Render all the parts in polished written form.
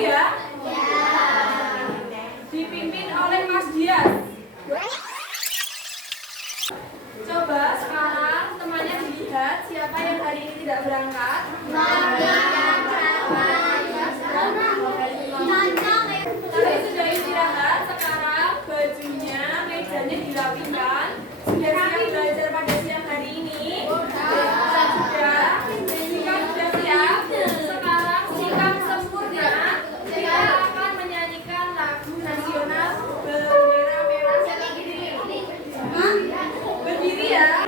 ya? Dipimpin oleh Mas Dias. Coba sekarang temannya dilihat siapa yang hari ini tidak berangkat. Tapi sudah istirahat, sekarang bajunya, mejanya dirapikan. Sudah siap belajar pada siang hari ini? Sudah. Jika sudah siap, sekarang sikap sempurna. Kita akan menyanyikan lagu nasional Bendera Merah Putih. Berdiri ya.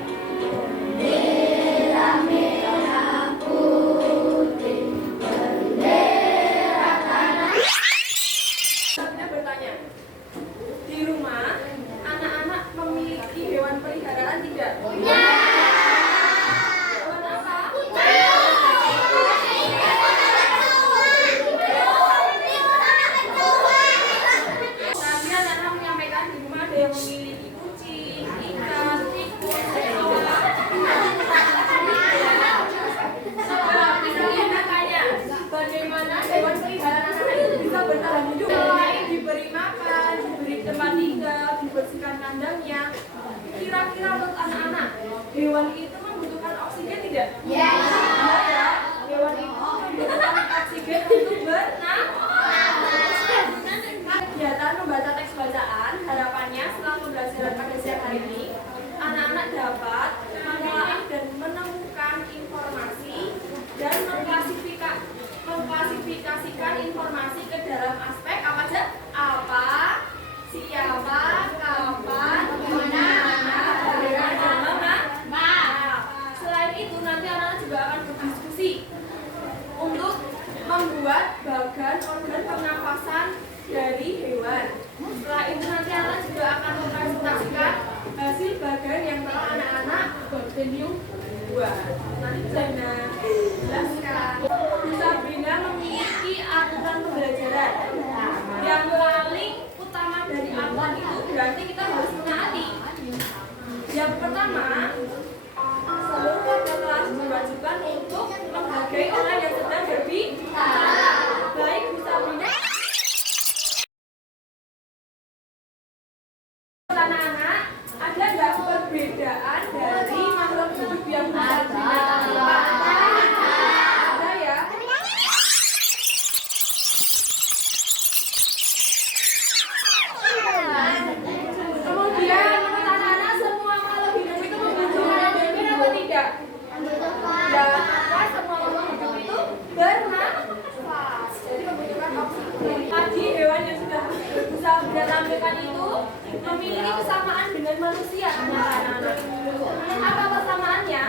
Bertanya, di rumah anak-anak memiliki hewan peliharaan tidak? Hewan apa? Tadi anak-anak menyampaikan di rumah ada yang memiliki kucing, ikan, tikus, bagaimana hewan peliharaan anak-anak itu bisa bertahan hidup? Selain diberi makan, diberi tempat tinggal, dibersihkan kandangnya, kira-kira untuk anak-anak, hewan itu membutuhkan oksigen tidak? Ya. Hewan itu membutuhkan oksigen untuk bernafas. Kegiatan membaca teks bacaan, harapannya setelah pembelajaran pada siang hari ini, anak-anak dapat menelaah dan menemukan informasi dan mengklasifikasikan informasi ke dalam aspek apa saja? Apa, siapa, kapan, mana, bagaimana, dan mengapa. Selain itu nanti anak-anak juga akan berdiskusi untuk membuat organ pernapasan dari hewan. Setelah itu nanti anak juga akan mempresentasikan hasil bagan yang telah anak-anak buat. Nanti Sabrina jelaskan. Sabrina memiliki aturan pembelajaran. Yang paling utama dari aturan itu berarti kita harus menaati. Yang pertama, seluruh warga kelas diwajibkan untuk menghargai orang yang sedang berbicara. Baik Bu Sabrina. Anak-anak, ada nggak perbedaan dari makhluk hidup yang ada ya? Kemudian menurut anak-anak semua makhluk hidup itu membutuhkan oksigen atau tidak? Ya, maka semua makhluk hidup itu bernafas, jadi membutuhkan oksigen. Tadi hewan yang sudah Sabrina tampilkan itu memiliki kesamaan dengan manusia. Anak-anak, apa persamaannya?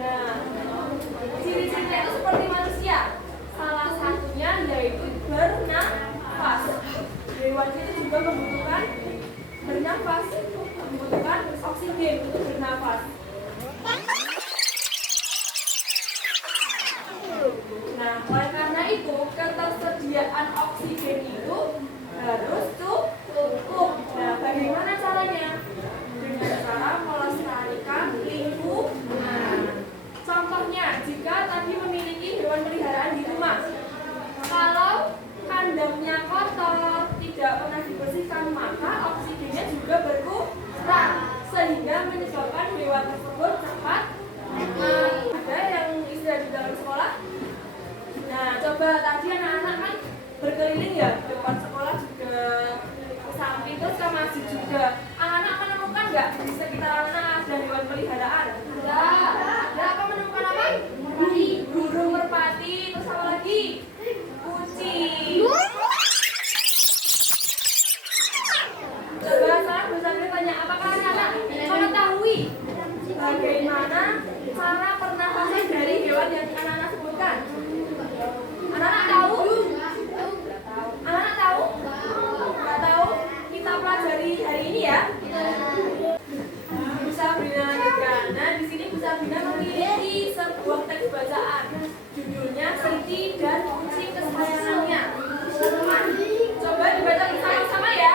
Nah, ciri-cirinya itu seperti manusia. Salah satunya yaitu bernafas. Hewan itu juga membutuhkan bernafas, membutuhkan oksigen untuk bernafas. Nah, oleh karena itu ketersediaan oksigen itu harus cukup. Nah, bagaimana caranya? Dengan cara melestarikan lingkungan. Contohnya, jika tadi memiliki hewan peliharaan di rumah, kalau kandangnya kotor, tidak pernah dibersihkan, maka oksigennya juga berkurang, sehingga menyebabkan hewan tersebut cepat mati. Ada yang istirahat di dalam sekolah? Nah, coba tadi anak-anak kan berkeliling ya, depan sekolah juga, ke samping terus ke masjid juga. Anak-anak menemukan nggak di sekitar anak ada hewan peliharaan? Ada apa menemukan apa? Burung merpati, terus apa lagi? Kucing. Coba sekarang Bu Sabrina tanya, apakah anak-anak mengetahui bagaimana cara pernapasan dari hewan yang anak-anak sebutkan? Anak-anak tahu? Anak-anak tahu? Nggak tahu? Kita pelajari hari ini ya. Bu Sabrina lanjutkan. Nah, di sini Bu Sabrina memiliki sebuah teks bacaan. Judulnya Siti dan Kucing Kesayangannya. Teman-teman, coba dibaca sama-sama ya.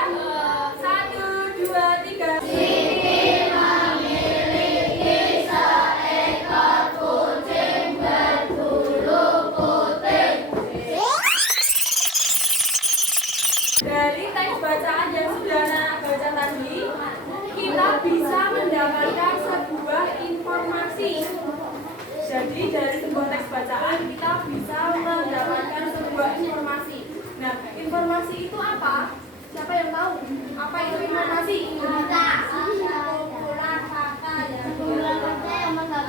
1, 2, 3. Siti memiliki seekor kucing berbulu putih. ini. Jadi dari sebuah teks bacaan kita bisa mendapatkan sebuah informasi. Nah, informasi itu apa? Siapa yang tahu? Apa itu informasi?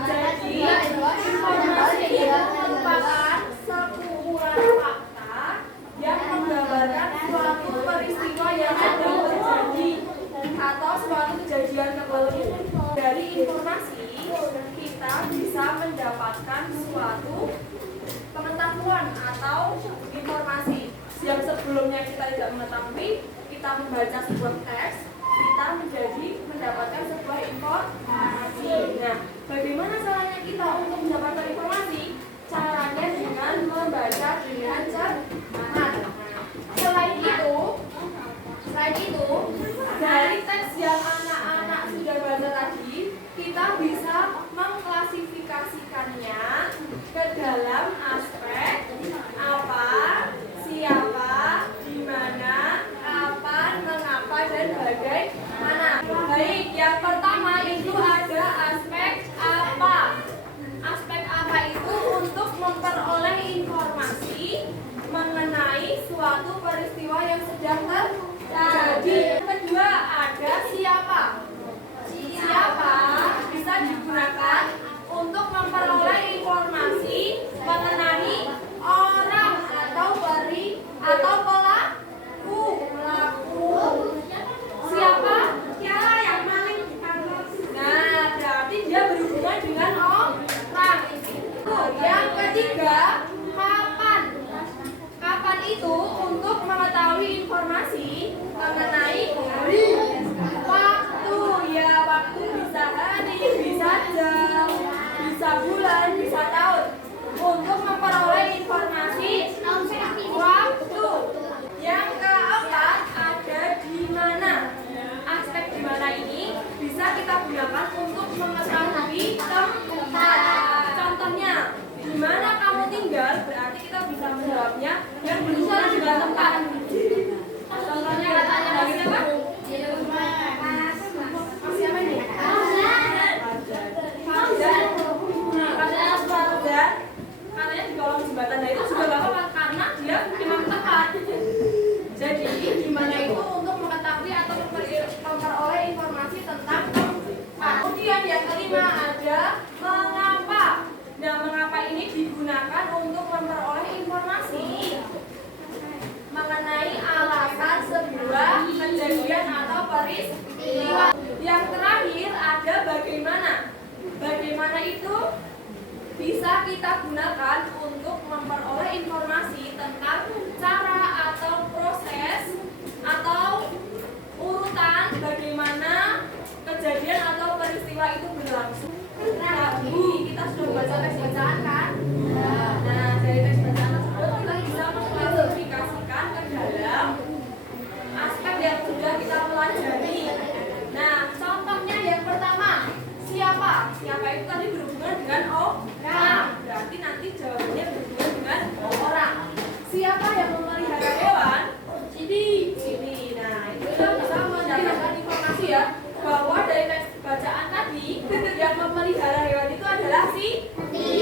Jadi informasi itu merupakan sekumpulan fakta yang menggambarkan suatu peristiwa yang sedang terjadi atau suatu kejadian tertentu. Dari informasi kita bisa mendapatkan suatu pengetahuan atau informasi yang sebelumnya kita tidak mengetahui. Kita membaca sebuah teks, kita menjadi mendapatkan sebuah informasi. Nah, bagaimana caranya kita untuk mendapatkan informasi? Caranya dengan membaca dengan cermat. Selain itu, dari teks yang anak-anak sudah baca tadi, kita bisa mengklasifikasikannya ke dalam aspek apa, siapa, di mana, kapan, mengapa, dan bagaimana. Baik, yang pertama itu ada aspek apa. Aspek apa itu untuk memperoleh informasi mengenai suatu peristiwa yang sedang terjadi. Yang kedua ada siapa. Siapa bisa digunakan untuk memperoleh informasi mengenai orang atau pelaku. Siapa? Siapa yang paling ditangkap? Nah, berarti dia berhubungan dengan orang. Yang ketiga, kapan. Kapan itu untuk mengetahui informasi mengenai hari, waktu. Ya, waktu bisa hari, bisa jam, bisa bulan, bisa tahun. Untuk memperoleh informasi waktu. Yang keempat ada di mana. Aspek di mana ini bisa kita gunakan untuk mengetahui tempat. Contohnya, di mana kamu tinggal, berarti kita bisa menjawabnya yang berhubungan dengan tempat. Contohnya katanya dari apa? Siapa ini? Katanya di kolong jembatan. Nah, itu juga gak apa-apa karena dia memang tempat. Jadi di mana itu untuk mengetahui atau memperoleh informasi tentang tempat. Kemudian yang kelima ada mengapa. Nah, mengapa ini digunakan untuk memperoleh informasi mengenai alasan sebuah kejadian atau peristiwa. Yang terakhir ada bagaimana. Bagaimana itu bisa kita gunakan untuk memperoleh informasi tentang cara atau proses atau urutan bagaimana kejadian atau peristiwa itu berlangsung. Tadi kita sudah baca teks bacaan kan? Nah, dari teks bacaan tersebut kita bisa mengklasifikasikan ke dalam aspek yang sudah kita pelajari. Nah, contohnya yang pertama, siapa? Siapa itu tadi berhubungan dengan orang. Berarti nanti jawabannya berhubungan dengan orang. Siapa yang memelihara hewan? Siti. Nah, itu kita bisa mendapatkan informasi ya bahwa dari teks bacaan tadi yang memelihara hewan itu adalah Siti.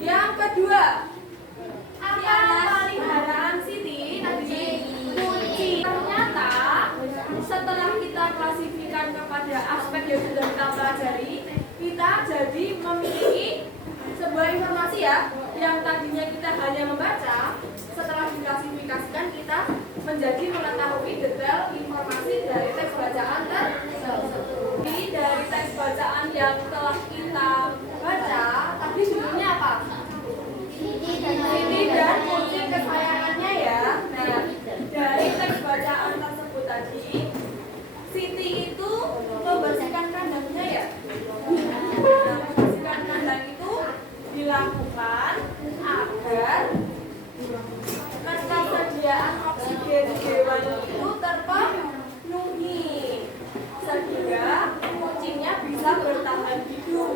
Yang kedua, apa peliharaan Siti? Tadi kucing. Ternyata setelah kita klasifikasikan kepada aspek yang sudah kita pelajari, kita jadi memiliki sebuah informasi ya, yang tadinya kita hanya membaca. Setelah diklasifikasikan, kita menjadi mengetahui detail informasi dari teks bacaan tersebut. Dari teks bacaan yang telah kita baca, tadi judulnya apa? Siti dan kucing kesayangannya ya. Nah, dari teks bacaan tersebut tadi, Siti itu membersihkan kandangnya ya. Nah, membersihkan kandang itu dilakukan agar ketersediaan oksigen hewan itu terpenuhi sehingga kucingnya bisa bertahan hidup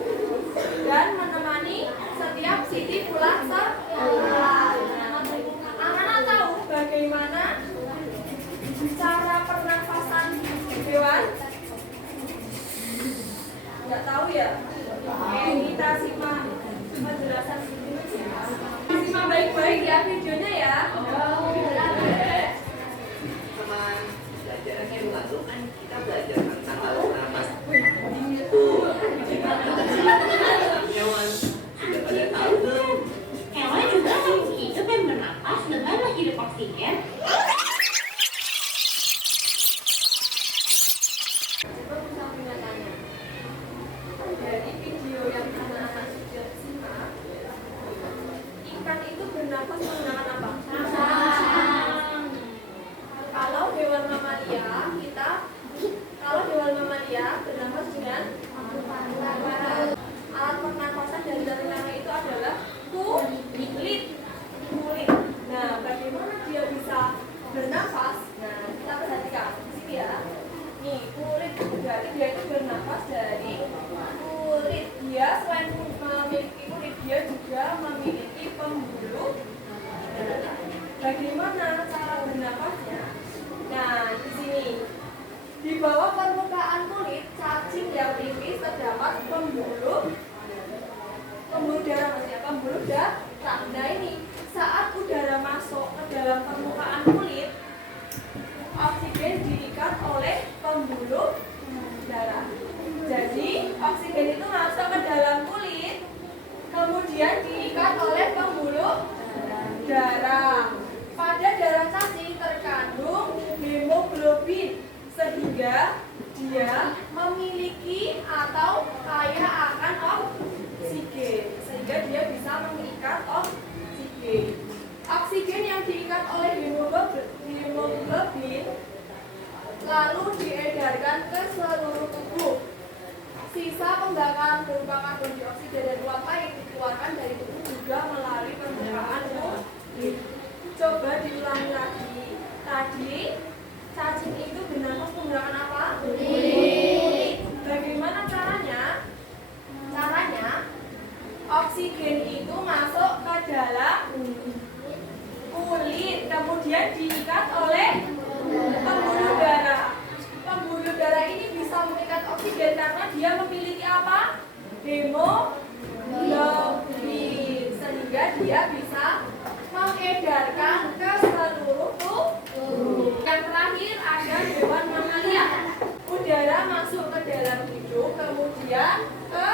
dan menemani setiap Siti pulang sekolah. Anak-anak tahu bagaimana cara pernafasan hewan? ya? Oke, kita simak penjelasan videonya. Simak baik-baik ya videonya ya. Teman pelajaran yang lalu kan kita belajar tentang alat nafas. Hewan sudah pada tahu belum? Hewan juga harus hidup dan bernapas dengan menghirup oksigen. Coba bisa menanya. Dari video yang anak-anak sudah simak, ikan itu bernapas menggunakan apa? Kalau hewan mamalia bernapas dengan alat pernapasan dari telinga itu adalah kulit. Nah, bagaimana dia bisa bernapas? Nah, kita perhatikan di sini ya. Nih, kulit berarti dia itu bernapas dari kulit. Dia selain memiliki kulit, dia juga memiliki pembuluh darah. Bagaimana cara bernapasnya? Nah, di sini di bawah permukaan kulit cacing yang tipis terdapat pembuluh darah, maksudnya pembuluh darah. Nah, ini saat udara masuk ke dalam permukaan kulit, oksigen diikat oleh pembuluh darah. Jadi oksigen itu masuk ke dalam kulit, kemudian diikat oleh pembuluh darah. Pada darah cacing terkandung hemoglobin, sehingga dia memiliki atau kaya akan oksigen, sehingga dia bisa mengikat oksigen. Oksigen yang diikat oleh hemoglobin lalu diedarkan ke seluruh tubuh. Sisa pembakaran berupa karbon dioksida dan uap air dikeluarkan dari tubuh juga melalui permukaan kulit. Coba diulangi lagi. Tadi cacing itu bernapas menggunakan apa? Kulit. Bagaimana caranya? Oksigen itu masuk ke dalam kulit, kemudian diikat oleh pembuluh darah. Pembuluh darah ini bisa mengikat oksigen karena dia memiliki apa? Hemoglobin, sehingga dia bisa mengedarkan ke seluruh tubuh. Yang terakhir ada hewan mamalia. Udara masuk ke dalam hidung, kemudian ke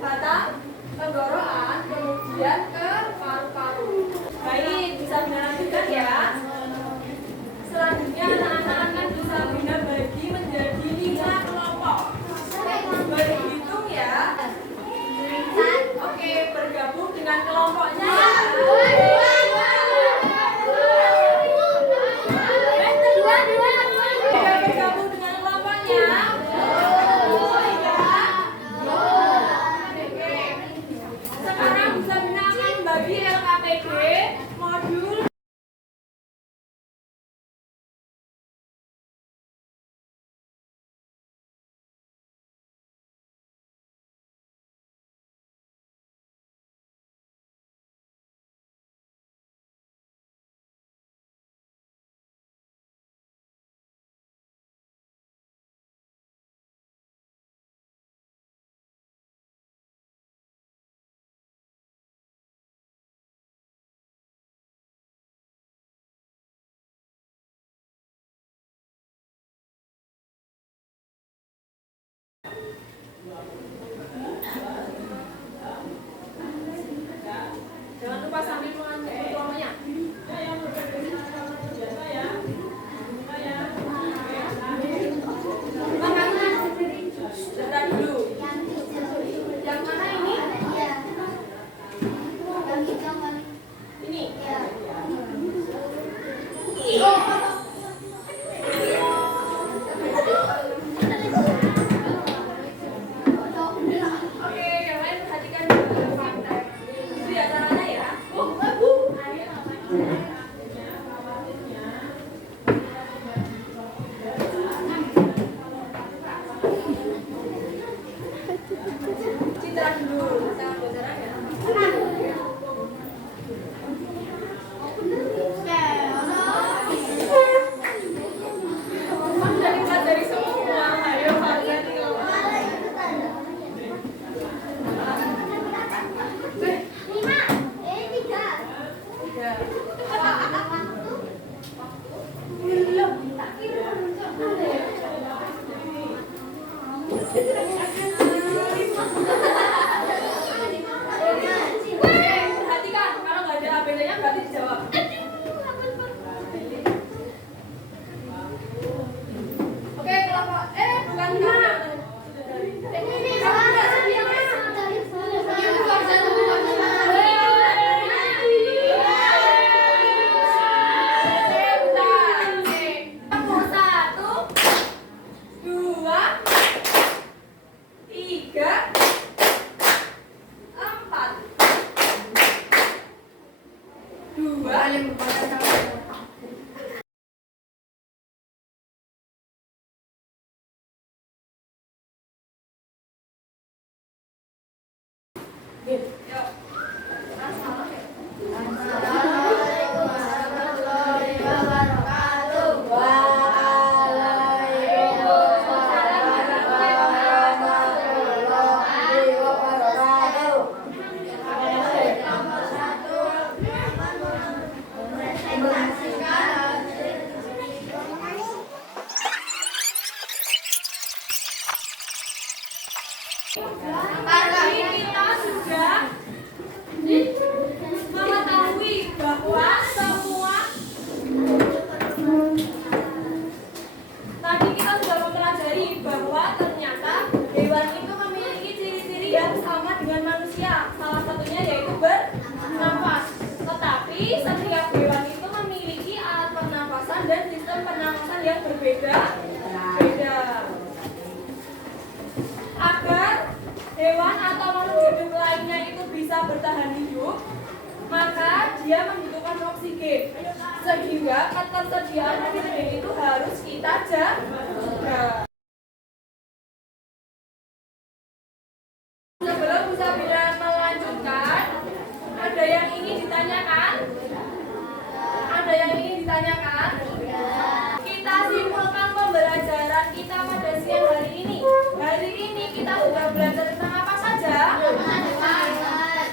batang tenggorokan, kemudian ke paru-paru. Baik, bisa dilanjutkan ya. Selanjutnya anak-anak akan bisa bagi menjadi 5 kelompok. Berhitung ya. Oke, bergabung dengan kelompoknya ya. Bergabung dengan kelompoknya. Sekarang bisa akan bagi LKPD modul jangan lupa sambil mengambil kelompoknya. Sebentar dulu. Yang mana ini? Ini. Oke, yang lain perhatikan dulu. Itu ya caranya ya. saling membaca saling memahami. Yuk. Assalamualaikum warahmatullahi wabarakatuh. Waalaikumsalam warahmatullahi wabarakatuh. Tadi kita sudah mengetahui bahwa ternyata hewan itu memiliki ciri-ciri yang sama dengan manusia. Salah satunya yaitu bernafas. Tetapi setiap hewan itu memiliki alat pernafasan dan sistem pernafasan yang berbeda. Agar hewan atau makhluk hidup lainnya itu bisa bertahan hidup, maka dia membutuhkan oksigen. Sehingga ketersediaan oksigen itu harus kita jaga. Sebelum Musabila melanjutkan, ada yang ingin ditanyakan? Ada yang ingin ditanyakan? Kita simpulkan pembelajaran kita pada siang hari ini. Hari ini kita sudah belajar tentang apa saja?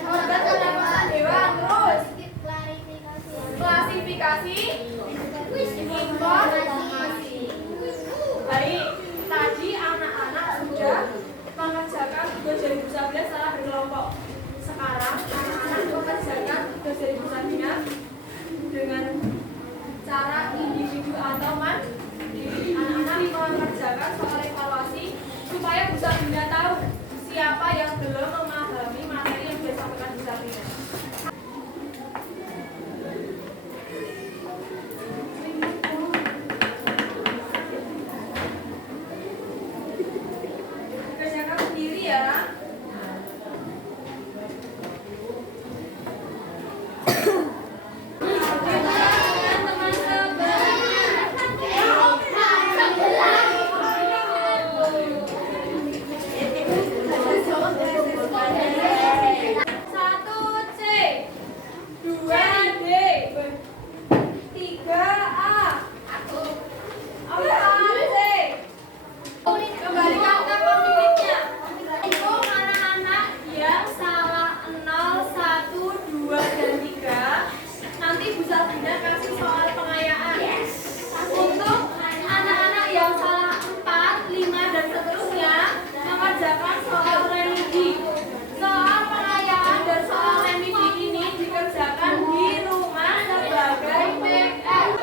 Organ pernapasan hewan, terus klasifikasi, informasi. Baik, tadi anak-anak sudah mengerjakan tugas dari Bu Sabila secara berkelompok. Sekarang anak-anak mengerjakan tugas dari Bu Sabila dengan cara individu atau mandiri. Anak-anak mengerjakan soal evaluasi supaya Bu Sabila tahu siapa yang belum memahami materi yang disampaikan Bu Sabila. Kerjakan sendiri ya. Kembalikan ke pemiliknya. Itu anak-anak yang salah 0, 1, 2, dan 3. Nanti Bu Sabina kasih soal pengayaan. Untuk anak-anak yang salah 4, 5, dan seterusnya mengerjakan soal religi. Soal pengayaan dan soal remedi ini dikerjakan di rumah sebagai PR.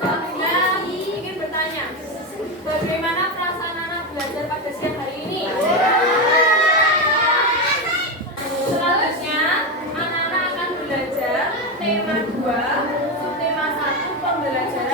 Saya ingin bertanya, bagaimana perasaan anak belajar pada siang hari ini? Selanjutnya, anak-anak akan belajar tema 2, subtema 1, pembelajaran